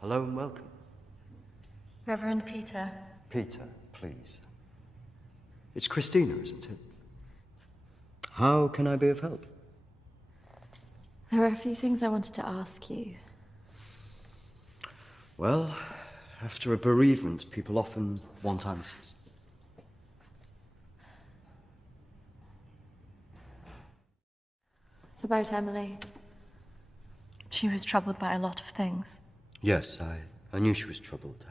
Hello and welcome. Reverend Peter. Peter, please. It's Christina, isn't it? How can I be of help? There are a few things I wanted to ask you. Well, after a bereavement, people often want answers. It's about Emily. She was troubled by a lot of things. Yes, I knew she was troubled.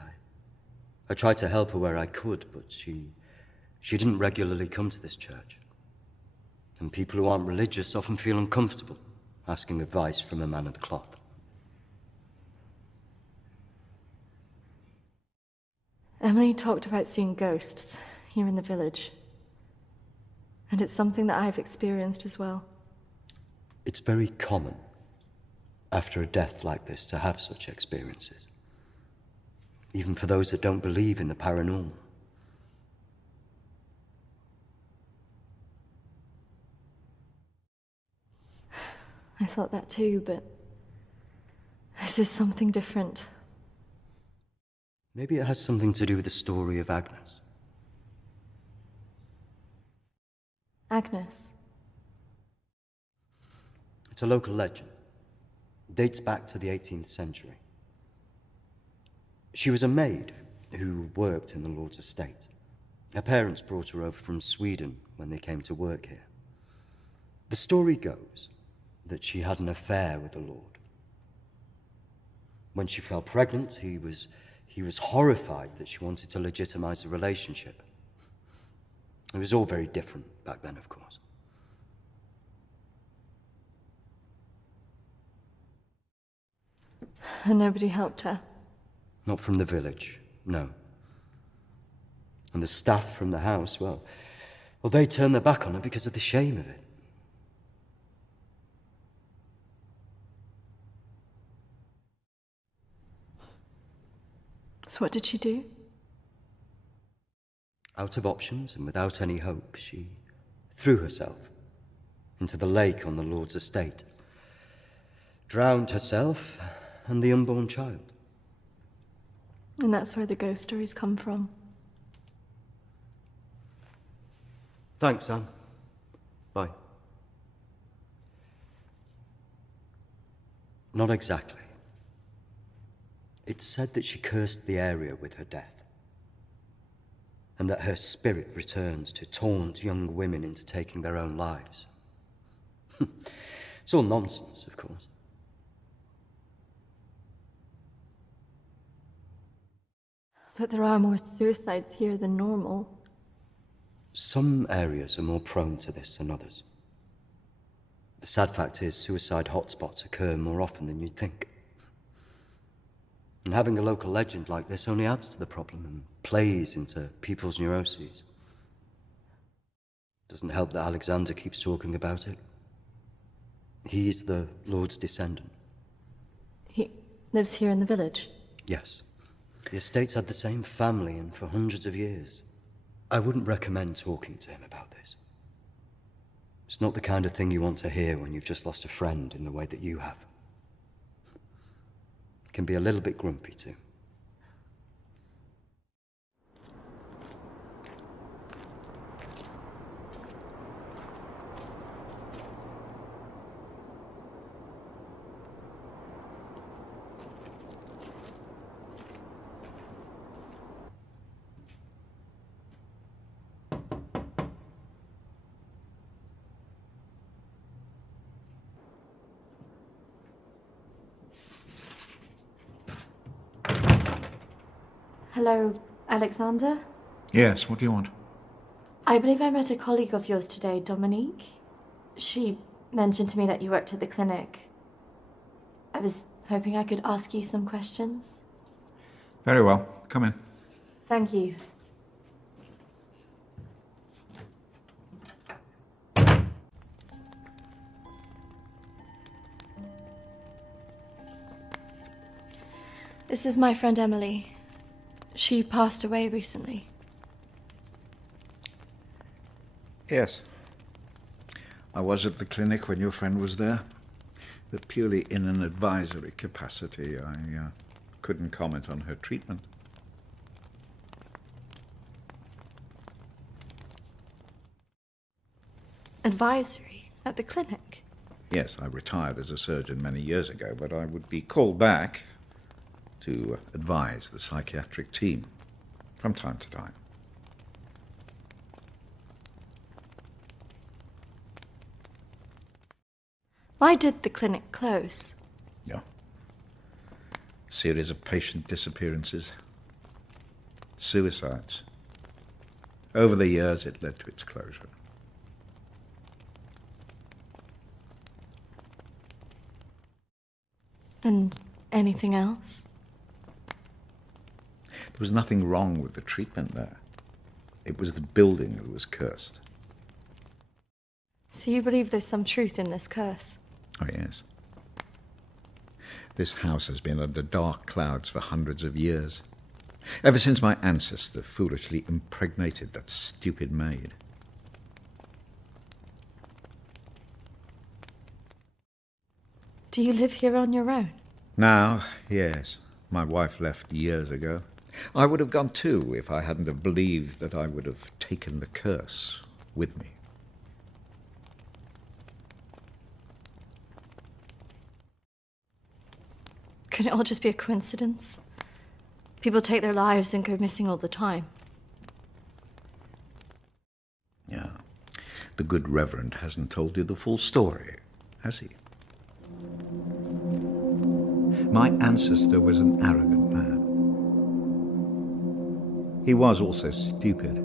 I tried to help her where I could, but she didn't regularly come to this church. And people who aren't religious often feel uncomfortable asking advice from a man of the cloth. Emily talked about seeing ghosts here in the village. And it's something that I've experienced as well. It's very common after a death like this to have such experiences, even for those that don't believe in the paranormal. I thought that too, but this is something different. Maybe it has something to do with the story of Agnes. Agnes. It's a local legend. It dates back to the 18th century. She was a maid who worked in the Lord's estate. Her parents brought her over from Sweden when they came to work here. The story goes that she had an affair with the Lord. When she fell pregnant, he was horrified that she wanted to legitimize the relationship. It was all very different back then, of course. And nobody helped her. Not from the village, no. And the staff from the house, well, they turned their back on her because of the shame of it. So what did she do? Out of options and without any hope, she threw herself into the lake on the Lord's estate, drowned herself and the unborn child. And that's where the ghost stories come from. Thanks, Anne. Bye. Not exactly. It's said that she cursed the area with her death, and that her spirit returns to taunt young women into taking their own lives. It's all nonsense, of course. But there are more suicides here than normal. Some areas are more prone to this than others. The sad fact is, suicide hotspots occur more often than you'd think. And having a local legend like this only adds to the problem and plays into people's neuroses. Doesn't help that Alexander keeps talking about it. He's the Lord's descendant. He lives here in the village? Yes. The estate's had the same family and for hundreds of years. I wouldn't recommend talking to him about this. It's not the kind of thing you want to hear when you've just lost a friend in the way that you have. It can be a little bit grumpy too. Hello, Alexander? Yes, what do you want? I believe I met a colleague of yours today, Dominique. She mentioned to me that you worked at the clinic. I was hoping I could ask you some questions. Very well. Come in. Thank you. This is my friend Emily. She passed away recently. Yes. I was at the clinic when your friend was there, but purely in an advisory capacity. couldn't comment on her treatment. Advisory at the clinic? Yes, I retired as a surgeon many years ago, but I would be called back to advise the psychiatric team from time to time. Why did the clinic close? No. Series of patient disappearances. Suicides. Over the years, it led to its closure. And anything else? There was nothing wrong with the treatment there. It was the building that was cursed. So you believe there's some truth in this curse? Oh, yes. This house has been under dark clouds for hundreds of years. Ever since my ancestor foolishly impregnated that stupid maid. Do you live here on your own? Now, yes. My wife left years ago. I would have gone too if I hadn't have believed that I would have taken the curse with me. Could it all just be a coincidence? People take their lives and go missing all the time. Yeah. The good Reverend hasn't told you the full story, has he? My ancestor was an arrogant man. He was also stupid.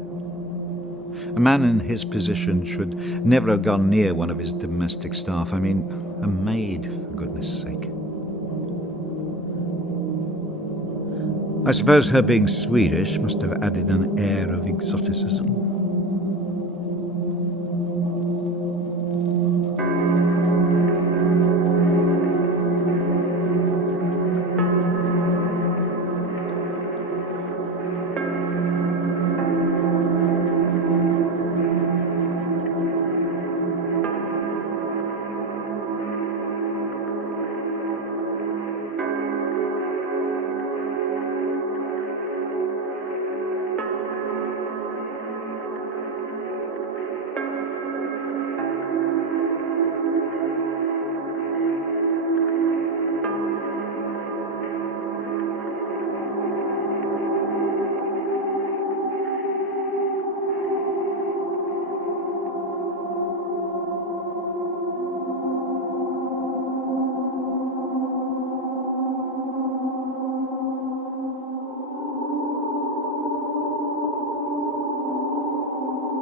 A man in his position should never have gone near one of his domestic staff. I mean, a maid, for goodness sake. I suppose her being Swedish must have added an air of exoticism.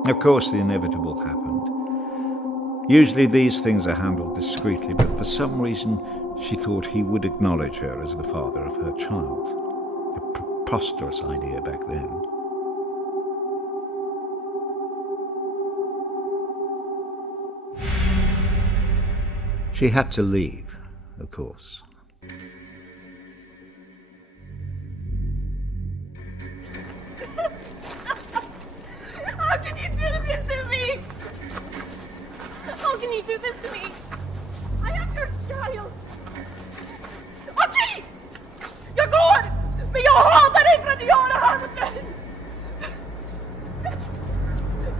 Of course, the inevitable happened. Usually these things are handled discreetly, but for some reason she thought he would acknowledge her as the father of her child. A preposterous idea back then. She had to leave, of course. How can you do this to me? How can you do this to me? I am your child. Okej! Jag går! Men jag hatar dig för att du gör det här mot mig!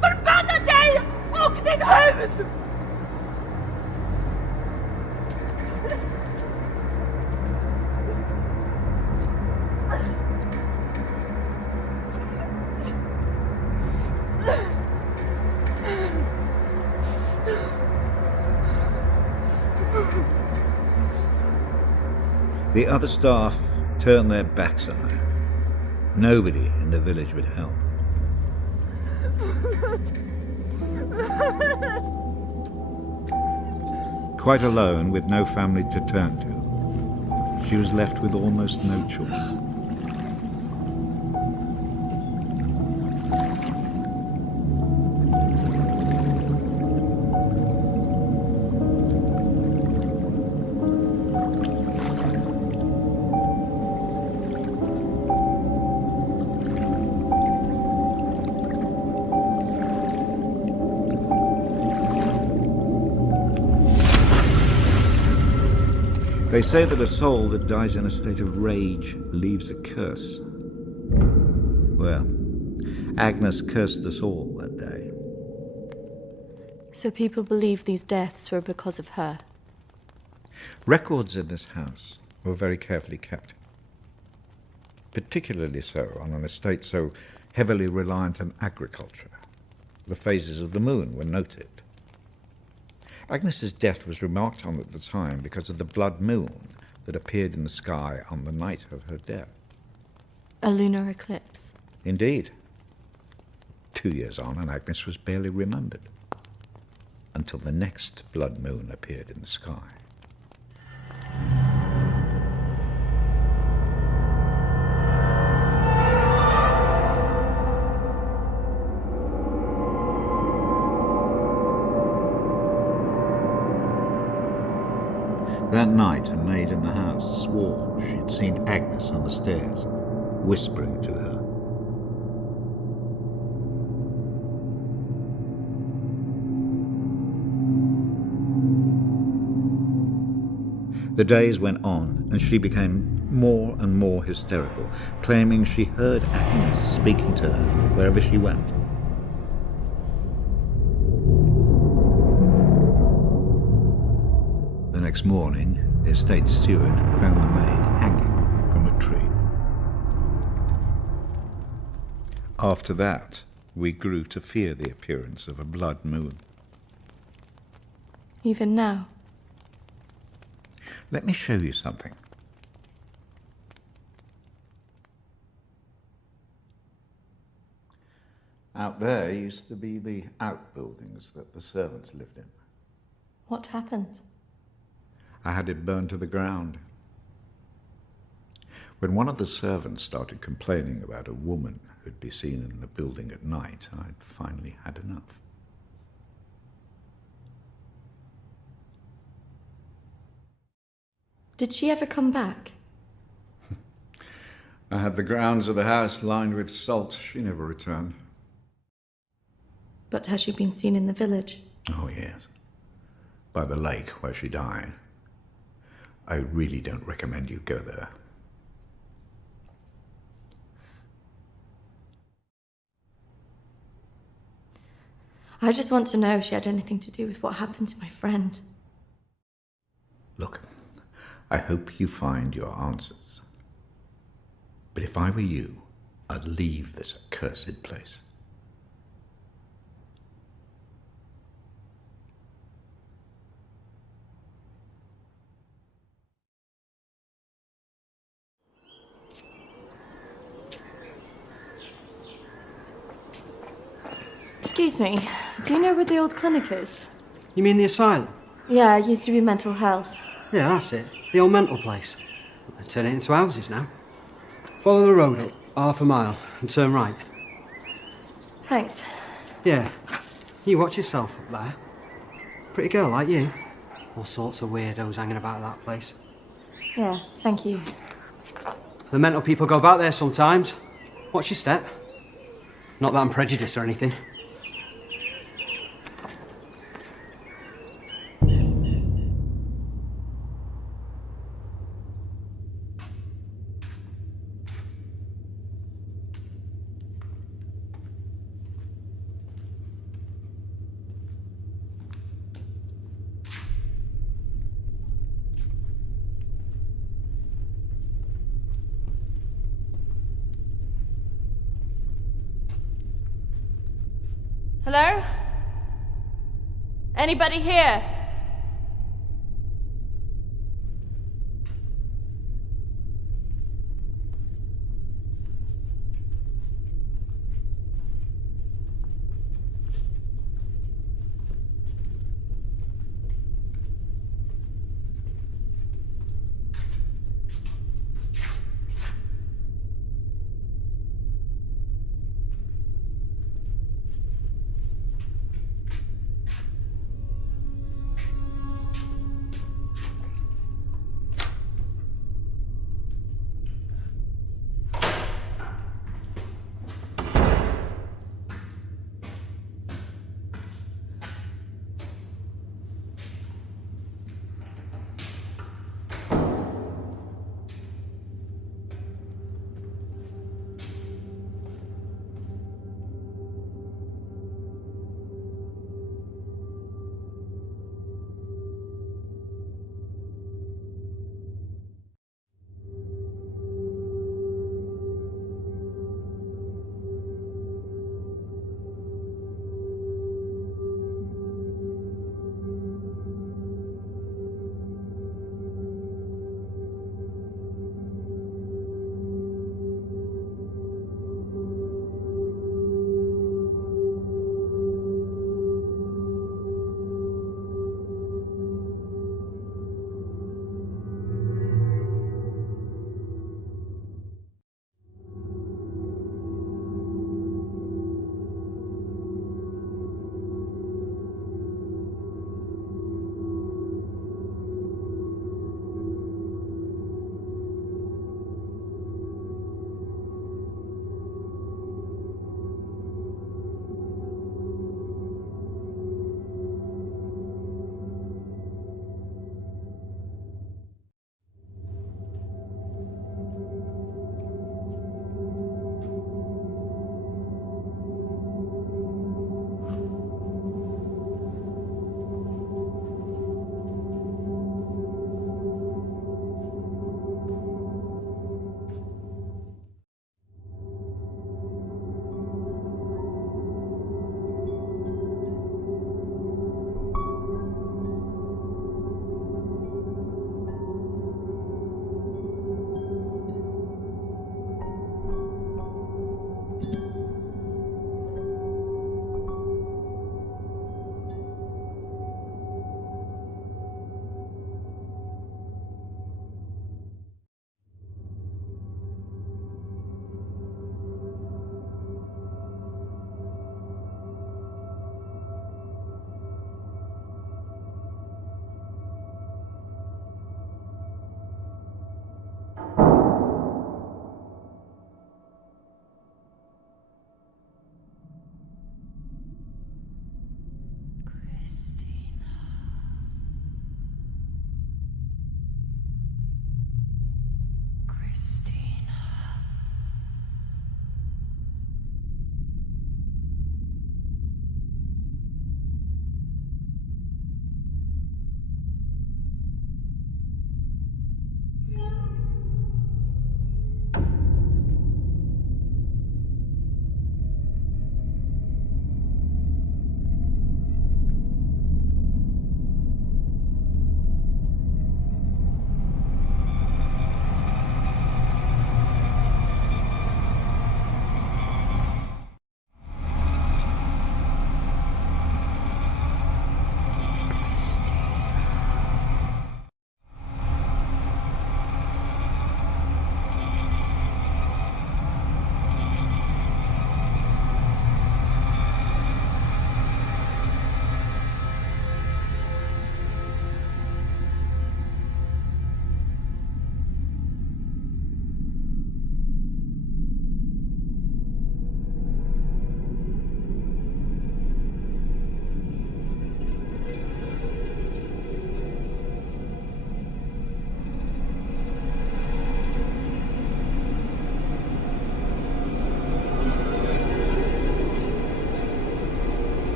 Förbanna dig och ditt hus! The other staff turned their backs on her. Nobody in the village would help. Quite alone, with no family to turn to, she was left with almost no choice. They say that a soul that dies in a state of rage leaves a curse. Well, Agnes cursed us all that day. So people believe these deaths were because of her. Records in this house were very carefully kept. Particularly so on an estate so heavily reliant on agriculture. The phases of the moon were noted. Agnes's death was remarked on at the time because of the blood moon that appeared in the sky on the night of her death. A lunar eclipse. Indeed. 2 years on, and Agnes was barely remembered, until the next blood moon appeared in the sky. That night, a maid in the house swore she'd seen Agnes on the stairs, whispering to her. The days went on, and she became more and more hysterical, claiming she heard Agnes speaking to her wherever she went. The next morning, the estate steward found the maid hanging from a tree. After that, we grew to fear the appearance of a blood moon. Even now. Let me show you something. Out there used to be the outbuildings that the servants lived in. What happened? I had it burned to the ground. When one of the servants started complaining about a woman who'd be seen in the building at night, I'd finally had enough. Did she ever come back? I had the grounds of the house lined with salt. She never returned. But has she been seen in the village? Oh, yes. By the lake where she died. I really don't recommend you go there. I just want to know if she had anything to do with what happened to my friend. Look, I hope you find your answers. But if I were you, I'd leave this accursed place. Excuse me, do you know where the old clinic is? You mean the asylum? Yeah, it used to be mental health. Yeah, that's it. The old mental place. They turn it into houses now. Follow the road up, half a mile, and turn right. Thanks. Yeah. You watch yourself up there. Pretty girl like you. All sorts of weirdos hanging about that place. Yeah, thank you. The mental people go back there sometimes. Watch your step. Not that I'm prejudiced or anything. Hello? Anybody here?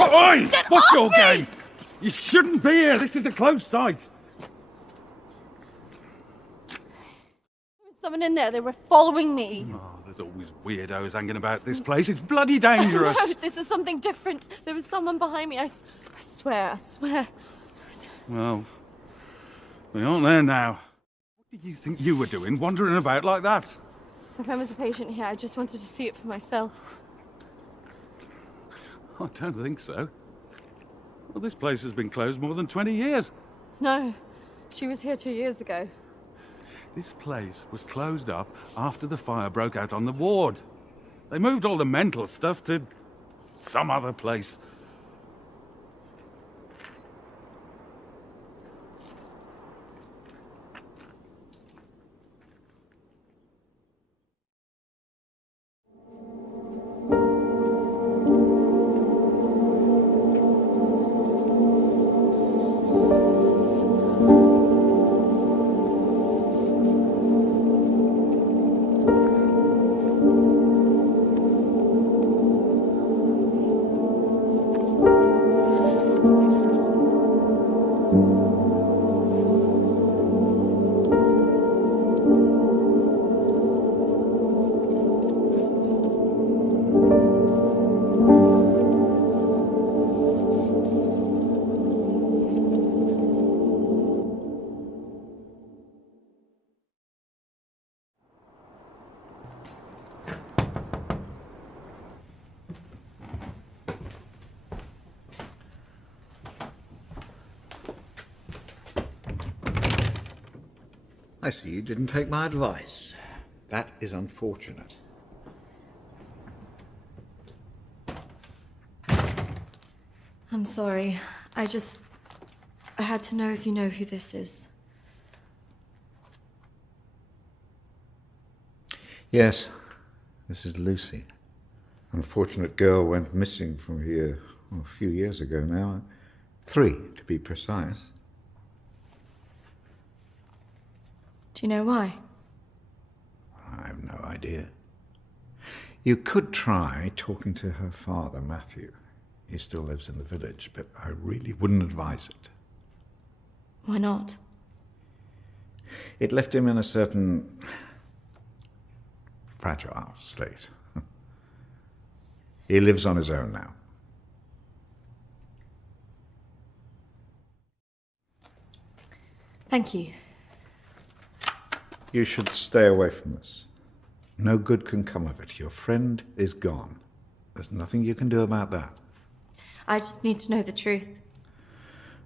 Oi! What's your game? You shouldn't be here. This is a closed site. There was someone in there. They were following me. Oh, there's always weirdos hanging about this place. It's bloody dangerous. No, this is something different. There was someone behind me. I swear. Well, we aren't there now. What do you think you were doing, wandering about like that? My friend was a patient here. I just wanted to see it for myself. I don't think so. Well, this place has been closed more than 20 years. No, she was here 2 years ago. This place was closed up after the fire broke out on the ward. They moved all the mental stuff to some other place. I see you didn't take my advice. That is unfortunate. I'm sorry. I had to know if you know who this is. Yes, this is Lucy. Unfortunate girl went missing from here a few years ago now. 3, to be precise. Do you know why? I have no idea. You could try talking to her father, Matthew. He still lives in the village, but I really wouldn't advise it. Why not? It left him in a certain fragile state. He lives on his own now. Thank you. You should stay away from this. No good can come of it. Your friend is gone. There's nothing you can do about that. I just need to know the truth.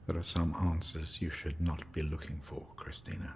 There are some answers you should not be looking for, Christina.